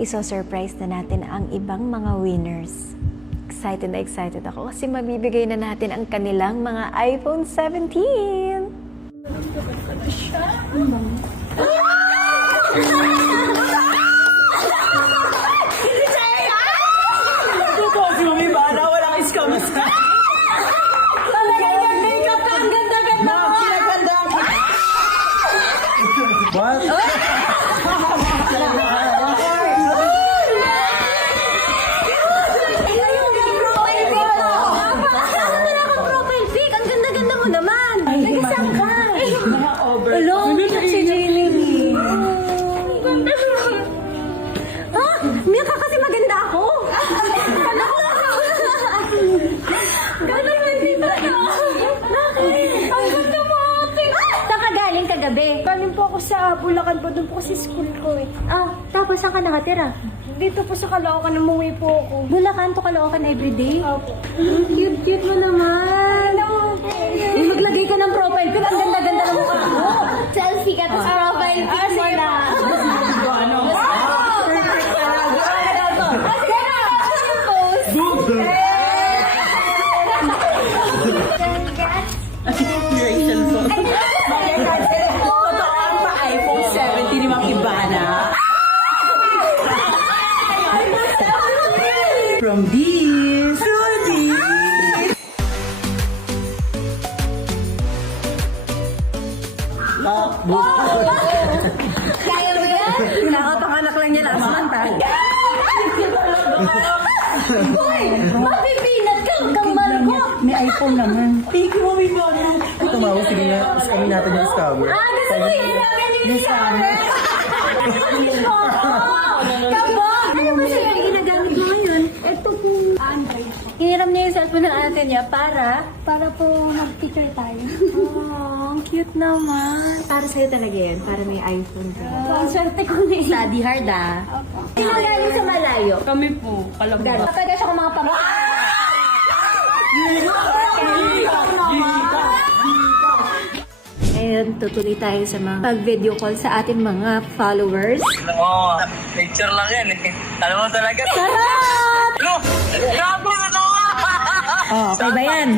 iso-surprise na natin ang ibang mga winners. Excited na excited ako kasi mabibigay na natin ang kanilang mga iPhone 17. What? Hello, si Jamie. Mia ka kasi maganda ako. Gano'n mo dito, no? Bakit? Ang ganda mo, ate. Saan ka galing kagabi? Galing po ako sa Bulacan po, doon po kasi school ko eh. Tapos saan ka nakatira? Dito po sa Caloocan, umuwi po ako. Bulacan to Caloocan everyday? Opo. Cute mo naman. Maglagay ka ng profile pic. Ang ganda-ganda ng mukha mo. Selfie ka, tapos profile pic mo na. iPhone 17 ni Ma'am Ivana. From this to this. Kaya mo yan? Pinakapanganak lang niya last month, ha? Boy! Mapipinat ka! Kang margot! May iPhone naman. Thank you, Ma'am Ivana. Tumawa, sige nga. Kami natin yung scammer. Gusto mo yun namin yung scammer? Kabog! Ano ba siya yung ginagamit mo ngayon? Ito po Android. Hiniram niya yung cellphone ng ate niya para Po mag-picture tayo. oh, ang cute naman. Para sa'yo talaga yan. Para may iPhone ka. Ang swerte ko na yun. Study hard ah. Opo. Sino galing sa malayo? Kami po, Kalamba. Kapag siya kung mga pang... Ngayon, tutuloy tayo sa mga pag-video call sa ating mga followers. Oo, picture lang yan eh. Alam mo talaga. Sarap! Ano? Grabe na to! Oh, okay ba yan?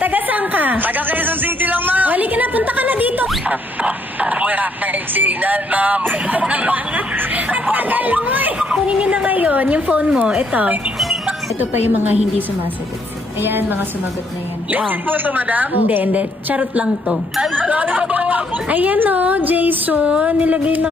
Taga saan ka? Taga Quezon City lang, ma'am. Wali ka na, punta ka na dito. Wala kayong signal, ma'am. Ang tagal mo eh. Kunin niyo na ngayon yung phone mo. Ito. Ito pa yung mga hindi sumasagot. Ayan, mga sumagot na yan. Legit po to, madam. Hindi. Charot lang to. I'm sorry, madam. Ayan o, Jason. Nilagay na